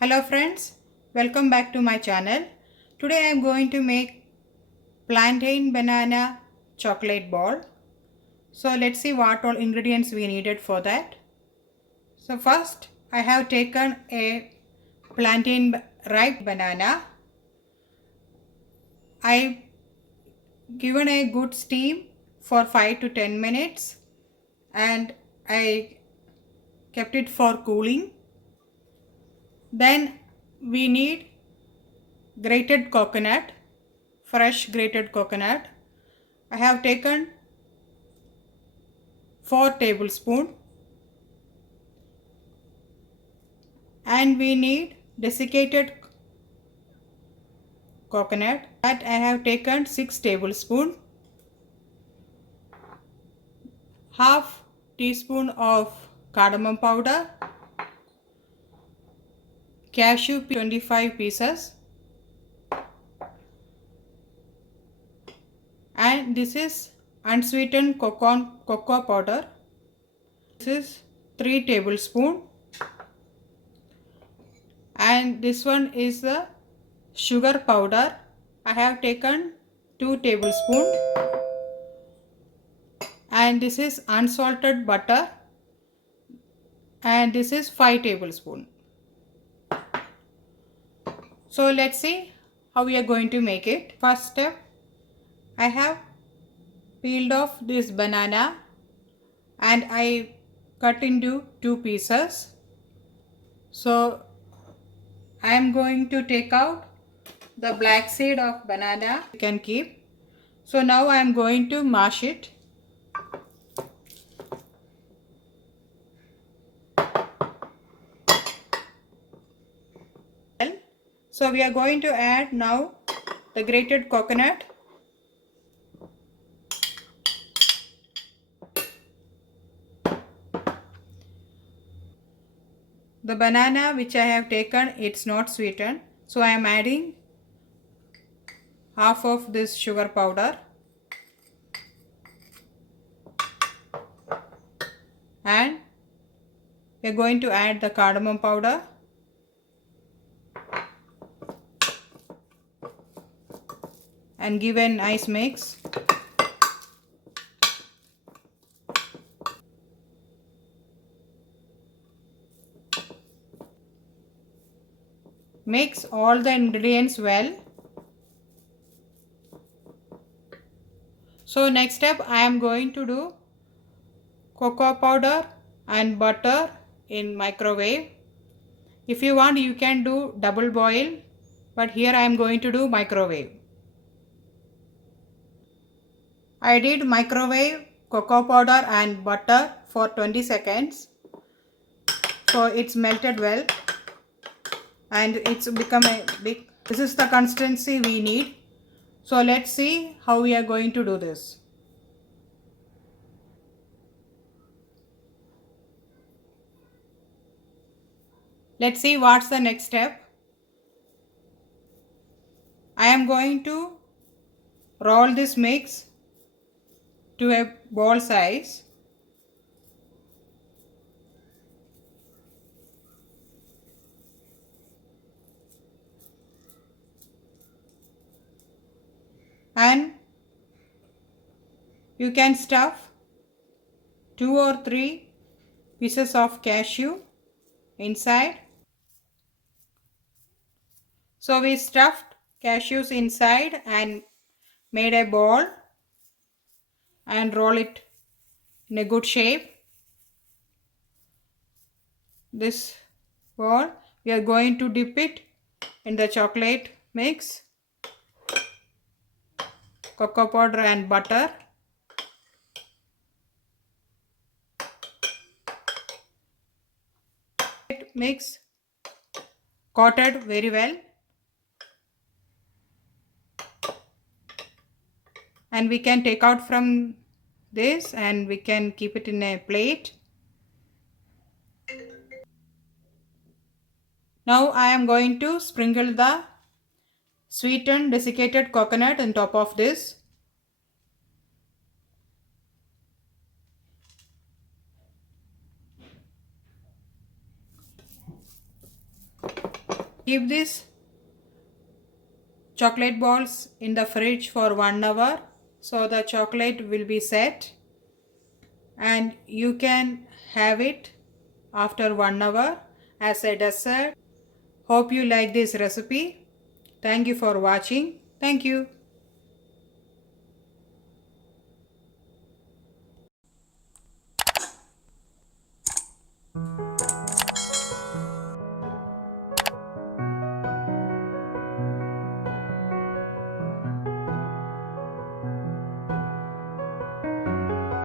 Hello friends, welcome back to my channel. Today I am going to make plantain banana chocolate ball. So let's see what all ingredients we needed for that. So first I have taken a plantain ripe banana. I given a good steam for 5 to 10 minutes and I kept it for cooling. Then we need grated coconut, fresh grated coconut. I have taken 4 tablespoons, and we need desiccated coconut that I have taken 6 tablespoons, half teaspoon of cardamom powder, cashew 25 pieces, and this is unsweetened cocoa powder. This is 3 tablespoons, and this one is the sugar powder. I have taken 2 tablespoons, and this is unsalted butter, and this is 5 tablespoons. So let's see how we are going to make it. First step, I have peeled off this banana and I cut into 2 pieces. So I am going to take out the black seed of banana. You can keep. So now I am going to mash it. So we are going to add now the grated coconut. The banana which I have taken, it's not sweetened. So I am adding half of this sugar powder and we are going to add the cardamom powder and give a nice mix. Mix all the ingredients well. So next step, I am going to do cocoa powder and butter in microwave. If you want, you can do double boil, but here I am going to do microwave. I did microwave cocoa powder and butter for 20 seconds. So it's melted well and it's become a big, this is the consistency we need. So let's see how we are going to do this. Let's see what's the next step. I am going to roll this mix to a ball size. And you can stuff 2 or 3 pieces of cashew inside. So we stuffed cashews inside and made a ball and roll it in a good shape. This ball, we are going to dip it in the chocolate mix, cocoa powder and butter. Mix coated very well, and we can take out from this and we can keep it in a plate. Now I am going to sprinkle the sweetened desiccated coconut on top of this. Keep this chocolate balls in the fridge for 1 hour so the chocolate will be set, and you can have it after 1 hour as a dessert. Hope you like this recipe. Thank you for watching. Thank you.